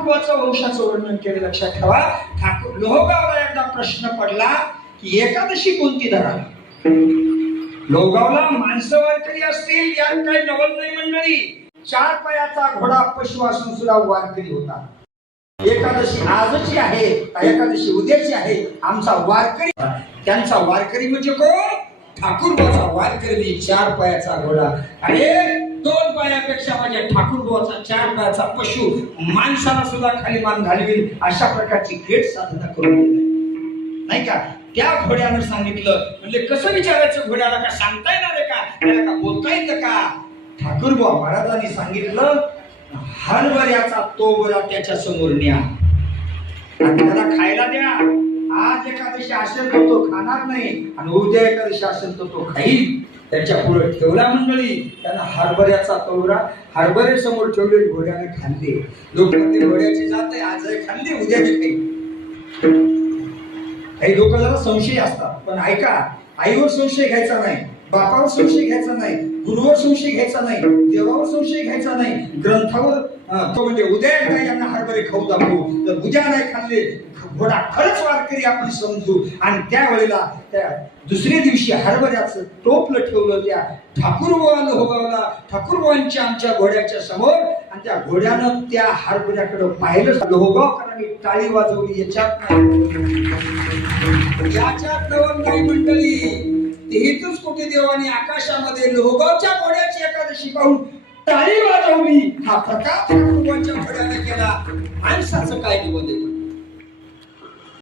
ठाकूरबाचं वंशाचं वर्णन केलं. लक्षात ठेवा. ठाकूर लोहगावला एकदा प्रश्न पडला की एकादशी कोणती धरावी. लोहगावला माणसं वारकरी असतील यात काही नवल नाही मंडळी. 4 पायाचा घोडा पशु असून सुद्धा वारकरी होता. एकादशी आजची आहे, एकादशी उद्याची आहे. आमचा वारकरी, त्यांचा वारकरी म्हणजे कोण? ठाकूरबाचा वारकरी. 4 पायाचा घोडा. अरे 2 पायापेक्षा माझ्या ठाकूरबाचा 4 पायाचा पशु माणसाला सुद्धा खाली मान घालवेल अशा प्रकारची थेट साधना करून दिली नाही का. त्या घोड्यानं सांगितलं. म्हणजे कसं विचारायचं घोड्याला? का सांगता येणार आहे का? त्याला का बोलता येतं का? ठाकूरबा महाराजांनी सांगितलं हरभऱ्याचा तोबरा त्याच्या समोर न्या, त्याला खायला द्या. आज एकादशी असेल तर तो खाणार नाही आणि उद्या एकादशी असेल तर तो खाईल. त्याच्या पुढे ठेवला मंडळी. त्यांना हरभऱ्याचा तोबरा हरभरे समोर ठेवले. घोड्याने खाल्ले. लोक म्हणते घोड्याची जात आहे, आज खाल्ली उद्या बी खाईल. काही लोक जरा संशय असतात. पण ऐका, आईवर संशय घ्यायचा नाही, बापावर संशय घ्यायचा नाही, गुरुवर संशय घ्यायचा नाही, देवावर संशय घ्यायचा नाही, ग्रंथावर. तो म्हणजे उद्या एकदा यांना हरभरे खाऊ दाखवू, तर उद्या नाही खाल्ले घोडा खरंच वारकरी आपण समजू. आणि त्यावेळेला त्या दुसऱ्या दिवशी हरभऱ्याचं टोपलं ठेवलं त्या ठाकूरबाला लोहगावला, ठाकूरबांच्या आमच्या घोड्याच्या समोर. आणि त्या घोड्यानं त्या हरभऱ्याकडे पाहिलं. लोहगावकरांनी टाळी वाजवली. याच्यात नवल नाही मंडळी. 33 कोटी देवानी आकाशामध्ये लोहगावच्या घोड्याची एकादशी पाहून टाळी वाजवली. हा प्रकार ठाकूरबांच्या घोड्याने केला. माणसाचं काय निवड